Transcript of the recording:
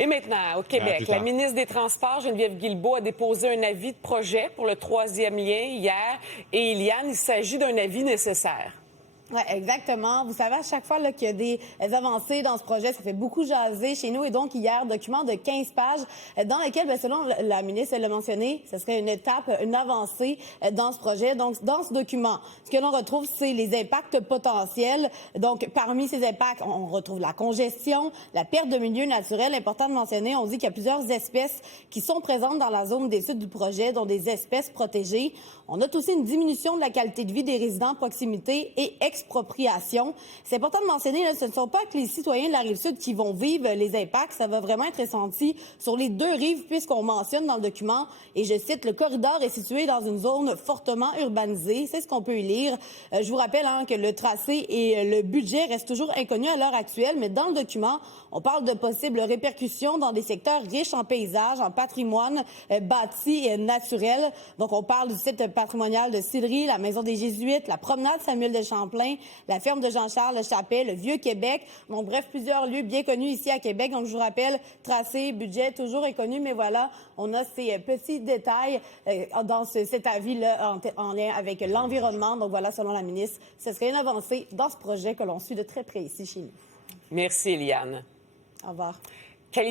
Et maintenant, au Québec, la ministre des Transports, Geneviève Guilbeault, a déposé un avis de projet pour le 3e lien hier. Et Eliane, il s'agit d'un avis nécessaire. Oui, exactement. Vous savez, à chaque fois qu'il y a des avancées dans ce projet, ça fait beaucoup jaser chez nous. Et donc, hier, document de 15 pages dans lequel, selon la ministre, elle l'a mentionné, ce serait une étape, une avancée dans ce projet. Donc, dans ce document, ce que l'on retrouve, c'est les impacts potentiels. Donc, parmi ces impacts, on retrouve la congestion, la perte de milieux naturels. Important de mentionner, on dit qu'il y a plusieurs espèces qui sont présentes dans la zone d'étude du projet, dont des espèces protégées. On note aussi une diminution de la qualité de vie des résidents à proximité et expropriation. C'est important de mentionner, là, ce ne sont pas que les citoyens de la Rive-Sud qui vont vivre les impacts. Ça va vraiment être ressenti sur les deux rives, puisqu'on mentionne dans le document, et je cite, « Le corridor est situé dans une zone fortement urbanisée ». C'est ce qu'on peut y lire. Je vous rappelle que le tracé et le budget restent toujours inconnus à l'heure actuelle, mais dans le document, on parle de possibles répercussions dans des secteurs riches en paysages, en patrimoine bâti et naturel. Donc, on parle du site patrimonial de Sillery, la Maison des Jésuites, la promenade Samuel de Champlain, la ferme de Jean-Charles Chapet, le Vieux-Québec. Donc, bref, plusieurs lieux bien connus ici à Québec. Donc, je vous rappelle, tracé, budget, toujours inconnu, mais voilà, on a ces petits détails dans cet avis-là en lien avec l'environnement. Donc, voilà, selon la ministre, ce serait une avancée dans ce projet que l'on suit de très près ici chez nous. Merci, Eliane. Au revoir.